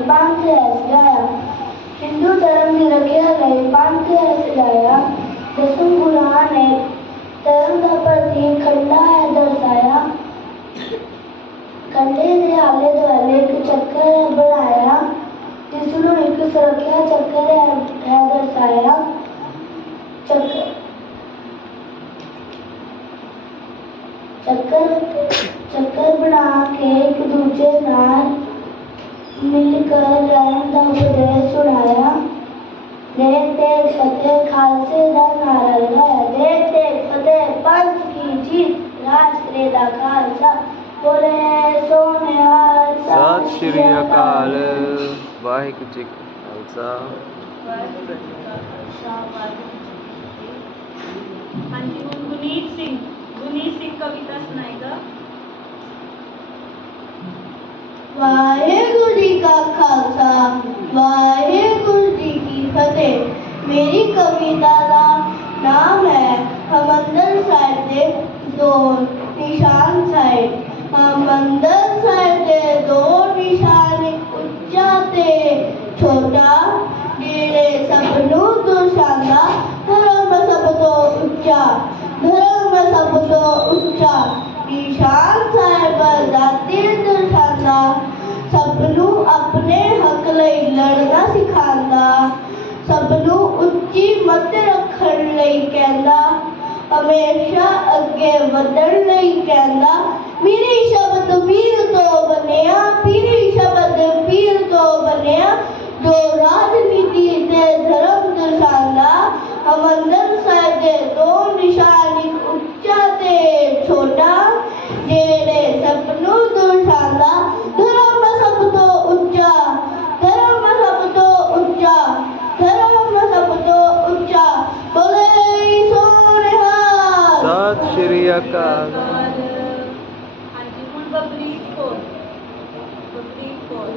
पाँच हिंदू धर्म गए पाँच दसम धर्म का प्रतीक खंडा है दर्शाया। कंधे के आले दुआले एक चक्कर बनाया जिसनों एक सुरक्षा चक्कर है दर्शाया। चक्कर चक्कर चक्कर बना के एक दूजे नाल ਕਰ ਰਹਿਣ ਦਾ ਉਪਦੇਸ਼ ਸੁਣਾਇਆ ਦੇਖ ਦੇਖ ਫਤਿਹ ਖਾਲਸੇ ਦਾ ਨਾਰਾ ਲਗਾਇਆ ਦੇਖ ਦੇਖ ਫਤਿਹ ਪੰਥ ਕੀ ਜੀਤ ਰਾਸ਼ਟਰੇ ਦਾ ਖਾਲਸਾ ਬੋਲੇ ਸੋਨਿਹਾਲ ਸਤਿ ਸ਼੍ਰੀ ਅਕਾਲ ਵਾਹਿਗੁਰੂ ਜੀ ਕਾ ਖਾਲਸਾ ਹਾਂਜੀ ਹੁਣ ਗੁਨੀਤ ਸਿੰਘ ਗੁਨੀਤ ਸਿੰਘ ਕਵਿਤਾ ਸੁਣਾਏਗਾ ਵਾਹਿਗੁਰੂ कविता का नाम है हमंदर साहब दे दो निशान साहब हमंदर साहब दे दो निशान उच्चा ते छोटा डेरे सपनू तो शानदा धर्म सब तो उच्चा, धर्म सब तो उच्चा। निशान साहब जाती तो शानदा सपनू अपने हक लड़ना सिखांदा सबनू ਲਈ ਲੜਨਾ ਸਿਖਾਉਂਦਾ ਸਭ ਨੂੰ ਉੱਚੀ ਮੱਤ ਰੱਖਣ ਲਈ ਕਹਿੰਦਾ ਹਮੇਸ਼ਾ ਅੱਗੇ ਵਧਣ ਲਈ ਕਹਿੰਦਾ ਮੇਰੀ ਸ਼ਬਦ ਵੀਰ ਤੋਂ ਬਣਿਆ ਪੀਰੀ ਸ਼ਬਦ ਪੀਰ ਤੋਂ ਬਣਿਆ ਜੋ ਰਾਜਨੀਤੀ ਤੇ ਧਰਮ ਦਰਸਾਉਂਦਾ ਹਮੰਦਰ ਸਾਹਿਬ ਦੇ ਦੋ ਨਿਸ਼ਾਨ ਸ਼੍ਰੀ ਅਕਾਲ ਹਾਂਜੀ ਹੁਣ ਬਬਰੀਤ ਕੌਰ। ਬਬਰੀਤ ਕੌਰ।